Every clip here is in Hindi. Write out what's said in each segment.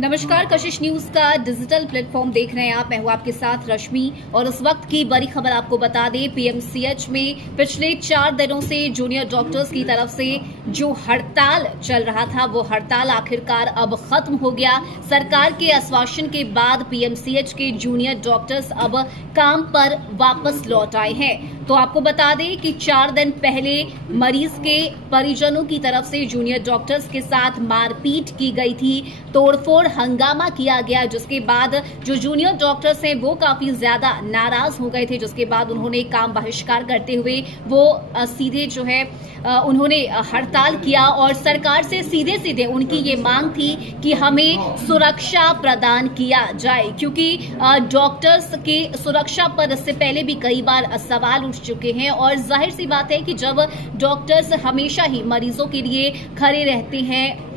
नमस्कार, कशिश न्यूज का डिजिटल प्लेटफॉर्म देख रहे हैं आप। मैं हूं आपके साथ रश्मि और उस वक्त की बड़ी खबर आपको बता दें। पीएमसीएच में पिछले 4 दिनों से जूनियर डॉक्टर्स की तरफ से जो हड़ताल चल रहा था वो हड़ताल आखिरकार अब खत्म हो गया। सरकार के आश्वासन के बाद पीएमसीएच के जूनियर डॉक्टर्स अब काम पर वापस लौट आए हैं। तो आपको बता दें कि 4 दिन पहले मरीज के परिजनों की तरफ से जूनियर डॉक्टर्स के साथ मारपीट की गई थी, तोड़फोड़ हंगामा किया गया, जिसके बाद जो जूनियर डॉक्टर्स हैं वो काफी ज्यादा नाराज हो गए थे, जिसके बाद उन्होंने काम बहिष्कार करते हुए वो सीधे जो है उन्होंने हड़ताल किया और सरकार से सीधे सीधे उनकी ये मांग थी कि हमें सुरक्षा प्रदान किया जाए, क्योंकि डॉक्टर्स के सुरक्षा पर इससे पहले भी कई बार सवाल उठ चुके हैं। और जाहिर सी बात है कि जब डॉक्टर्स हमेशा ही मरीजों के लिए खड़े रहते हैं,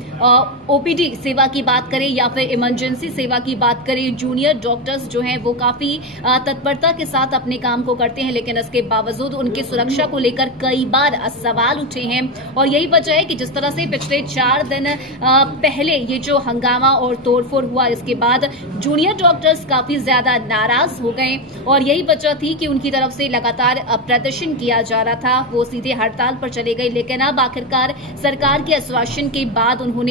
ओपीडी सेवा की बात करें या फिर इमरजेंसी सेवा की बात करें, जूनियर डॉक्टर्स जो हैं वो काफी तत्परता के साथ अपने काम को करते हैं, लेकिन इसके बावजूद उनकी सुरक्षा को लेकर कई बार सवाल उठे हैं। और यही वजह है कि जिस तरह से पिछले 4 दिन पहले ये जो हंगामा और तोड़फोड़ हुआ, इसके बाद जूनियर डॉक्टर्स काफी ज्यादा नाराज हो गए और यही वजह थी कि उनकी तरफ से लगातार प्रदर्शन किया जा रहा था, वो सीधे हड़ताल पर चले गए। लेकिन अब आखिरकार सरकार के आश्वासन के बाद उन्होंने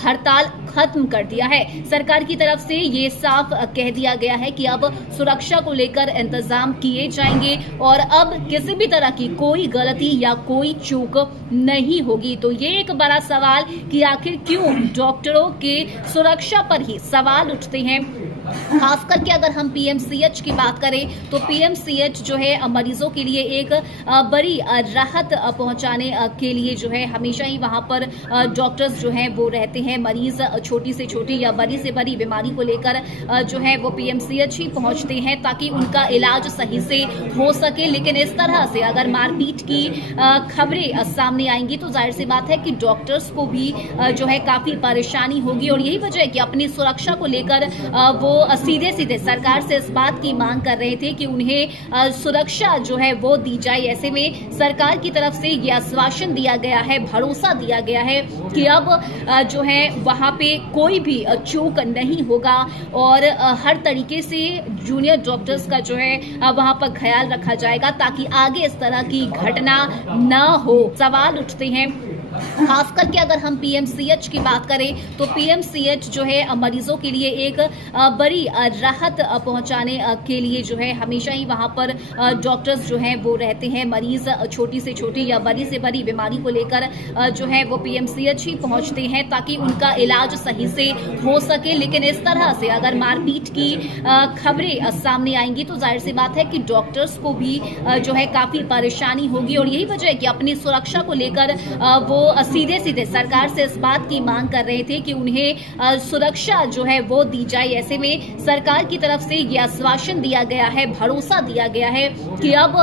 हड़ताल खत्म कर दिया है। सरकार की तरफ से ये साफ कह दिया गया है कि अब सुरक्षा को लेकर इंतजाम किए जाएंगे और अब किसी भी तरह की कोई गलती या कोई चूक नहीं होगी। तो ये एक बड़ा सवाल कि आखिर क्यों डॉक्टरों के सुरक्षा पर ही सवाल उठते हैं। खास करके अगर हम पीएमसीएच की बात करें तो पीएमसीएच जो है मरीजों के लिए एक बड़ी राहत पहुंचाने के लिए जो है हमेशा ही वहां पर डॉक्टर्स जो हैं वो रहते हैं। मरीज छोटी से छोटी या बड़ी से बड़ी बीमारी को लेकर जो है वो पीएमसीएच ही पहुंचते हैं ताकि उनका इलाज सही से हो सके। लेकिन इस तरह से अगर मारपीट की खबरें सामने आएंगी तो जाहिर सी बात है कि डॉक्टर्स को भी जो है काफी परेशानी होगी। और यही वजह है कि अपनी सुरक्षा को लेकर वो सीधे सीधे सरकार से इस बात की मांग कर रहे थे कि उन्हें सुरक्षा जो है वो दी जाए। ऐसे में सरकार की तरफ से यह आश्वासन दिया गया है, भरोसा दिया गया है कि अब जो है वहां पे कोई भी चूक नहीं होगा और हर तरीके से जूनियर डॉक्टर्स का जो है वहां पर ख्याल रखा जाएगा ताकि आगे इस तरह की घटना न हो। सवाल उठते हैं खास करके अगर हम पीएमसीएच की बात करें तो पीएमसीएच जो है मरीजों के लिए एक बड़ी राहत पहुंचाने के लिए जो है हमेशा ही वहां पर डॉक्टर्स जो हैं वो रहते हैं। मरीज छोटी से छोटी या बड़ी से बड़ी बीमारी को लेकर जो है वो पीएमसीएच ही पहुंचते हैं ताकि उनका इलाज सही से हो सके। लेकिन इस तरह से अगर मारपीट की खबरें सामने आएंगी तो जाहिर सी बात है कि डॉक्टर्स को भी जो है काफी परेशानी होगी। और यही वजह है कि अपनी सुरक्षा को लेकर वो सीधे सीधे सरकार से इस बात की मांग कर रहे थे कि उन्हें सुरक्षा जो है वो दी जाए। ऐसे में सरकार की तरफ से यह आश्वासन दिया गया है, भरोसा दिया गया है कि अब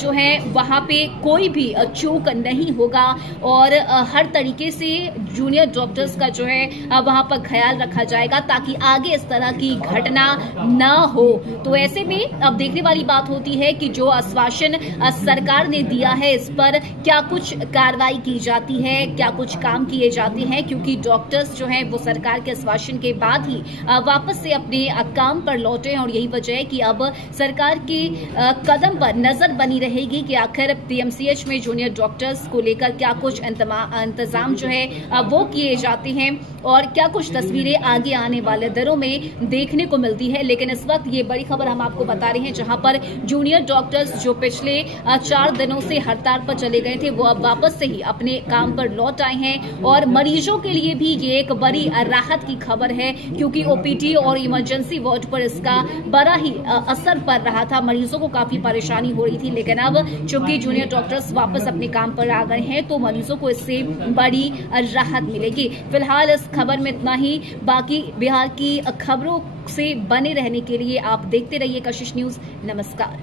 जो है वहां पे कोई भी चूक नहीं होगा और हर तरीके से जूनियर डॉक्टर्स का जो है वहां पर ख्याल रखा जाएगा ताकि आगे इस तरह की घटना न हो। तो ऐसे में अब देखने वाली बात होती है कि जो आश्वासन सरकार ने दिया है इस पर क्या कुछ कार्रवाई की जाती है, क्या कुछ काम किए जाते हैं, क्योंकि डॉक्टर्स जो हैं वो सरकार के आश्वासन के बाद ही वापस से अपने काम पर लौटे हैं। और यही वजह है कि अब सरकार के कदम पर नजर बनी रहेगी कि आखिर पीएमसीएच में जूनियर डॉक्टर्स को लेकर क्या कुछ इंतजाम जो है वो किए जाते हैं और क्या कुछ तस्वीरें आगे आने वाले दिनों में देखने को मिलती है। लेकिन इस वक्त ये बड़ी खबर हम आपको बता रहे हैं जहां पर जूनियर डॉक्टर्स जो पिछले 4 दिनों से हड़ताल पर चले गए थे वो अब वापस से ही अपने काम पर लौट आए हैं। और मरीजों के लिए भी ये एक बड़ी राहत की खबर है क्योंकि ओपीडी और इमरजेंसी वार्ड पर इसका बड़ा ही असर पड़ रहा था, मरीजों को काफी परेशानी हो रही थी। लेकिन अब चूंकि जूनियर डॉक्टर्स वापस अपने काम पर आ गए हैं तो मरीजों को इससे बड़ी राहत मिलेगी। फिलहाल इस खबर में इतना ही। बाकी बिहार की खबरों से बने रहने के लिए आप देखते रहिए कशिश न्यूज। नमस्कार।